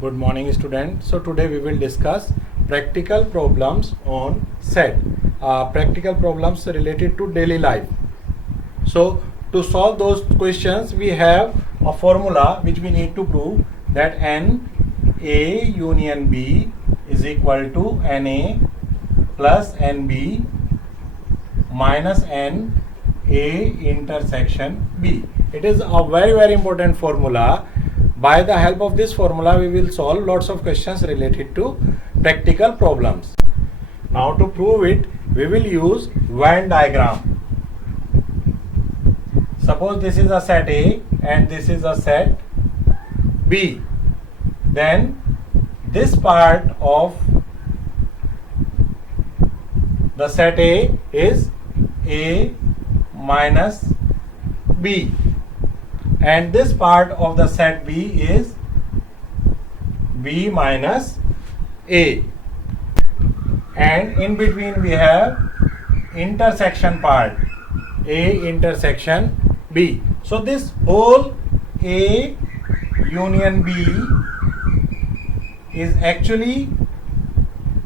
Good morning, student. So today we will discuss practical problems on SET. Practical problems related to daily life. So to solve those questions, we have a formula which we need to prove that N A union B is equal to NA plus NB minus N A intersection B. It is a very important formula. By the help of this formula, we will solve lots of questions related to practical problems. Now to prove it, we will use Venn diagram. Suppose this is a set A and this is a set B. Then this part of the set A is A minus B. And this part of the set B is B minus A. And in between we have intersection part, A intersection B. So this whole A union B is actually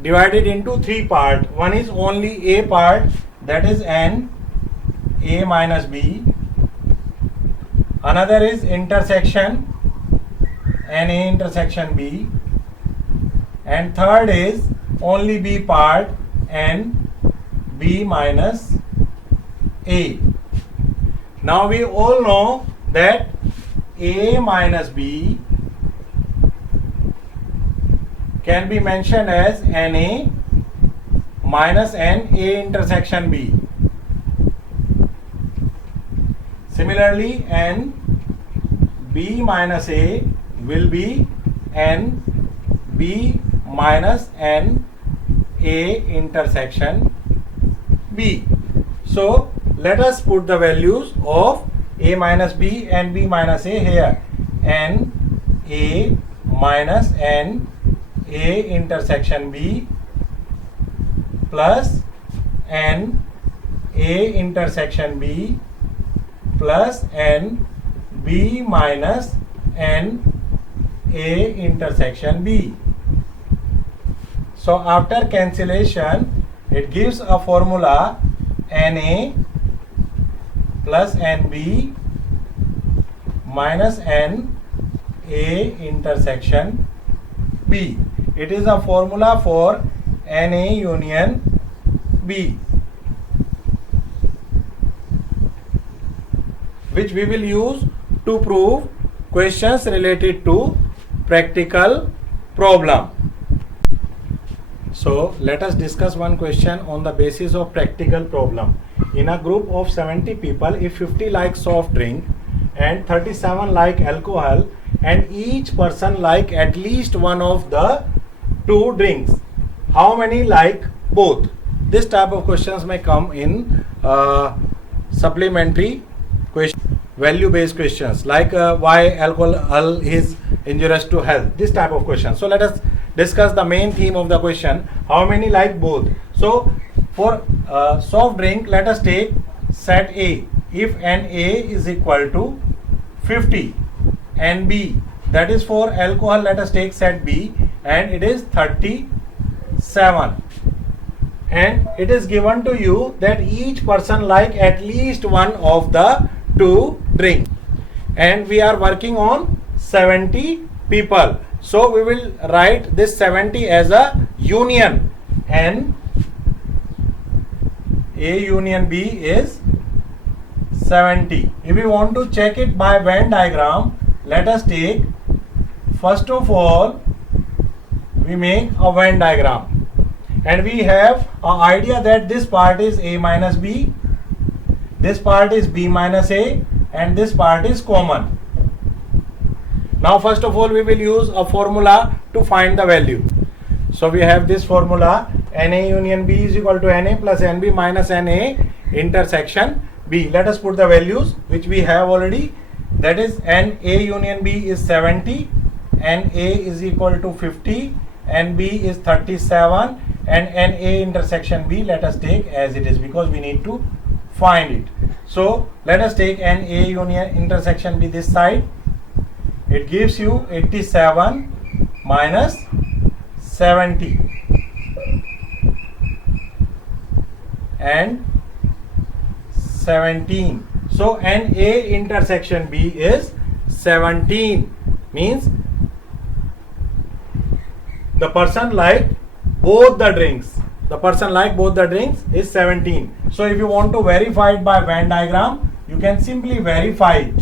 divided into three parts. One is only A part, that is N A minus B. Another is intersection NA intersection B, and third is only B part N B minus A. Now we all know that A minus B can be mentioned as NA minus NA intersection B. Similarly, N B minus A will be N B minus N A intersection B. So let us put the values of A minus B and B minus A here. N A minus N A intersection B plus N A intersection B plus N B minus N A intersection B. So after cancellation, it gives a formula NA plus NB minus N A intersection B. It is a formula for NA union B, which we will use to prove questions related to practical problem. So let us discuss one question on the basis of practical problem. In a group of 70 people, if 50 like soft drink and 37 like alcohol, and each person like at least one of the two drinks, how many like both? This type of questions may come in supplementary question, value based questions, like why alcohol is injurious to health, this type of question. So let us discuss the main theme of the question, how many like both. So for soft drink, let us take set A. If NA is equal to 50, NB, that is for alcohol, let us take set B, and it is 37. And it is given to you that each person like at least one of the two drinks, and we are working on 70 people. So we will write this 70 as a union, and A union B is 70. If we want to check it by Venn diagram, let us take, first of all, we make a Venn diagram, and we have an idea that this part is A minus B, this part is B minus A, and this part is common. Now first of all, we will use a formula to find the value. So we have this formula, NA union B is equal to NA plus NB minus NA intersection B. Let us put the values which we have already. That is NA union B is 70, NA is equal to 50, NB is 37, and NA intersection B let us take as it is, because we need to find it. So let us take NA union intersection B this side. It gives you 87 minus 70 and 17. So NA intersection B is 17, means the person liked both the drinks. The person liked both the drinks is 17. So if you want to verify it by Venn diagram, you can simply verify it.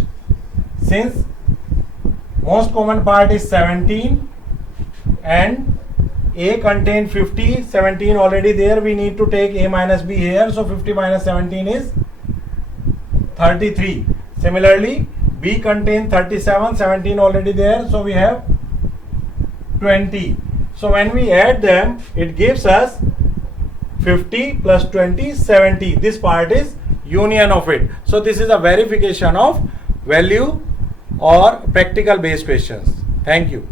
Since most common part is 17 and A contained 50, 17 already there, we need to take A minus B here. So 50 minus 17 is 33. Similarly, B contained 37, 17 already there, so we have 20. So when we add them, it gives us 50 plus 20, 70. This part is union of it. So this is a verification of value or practical based questions. Thank you.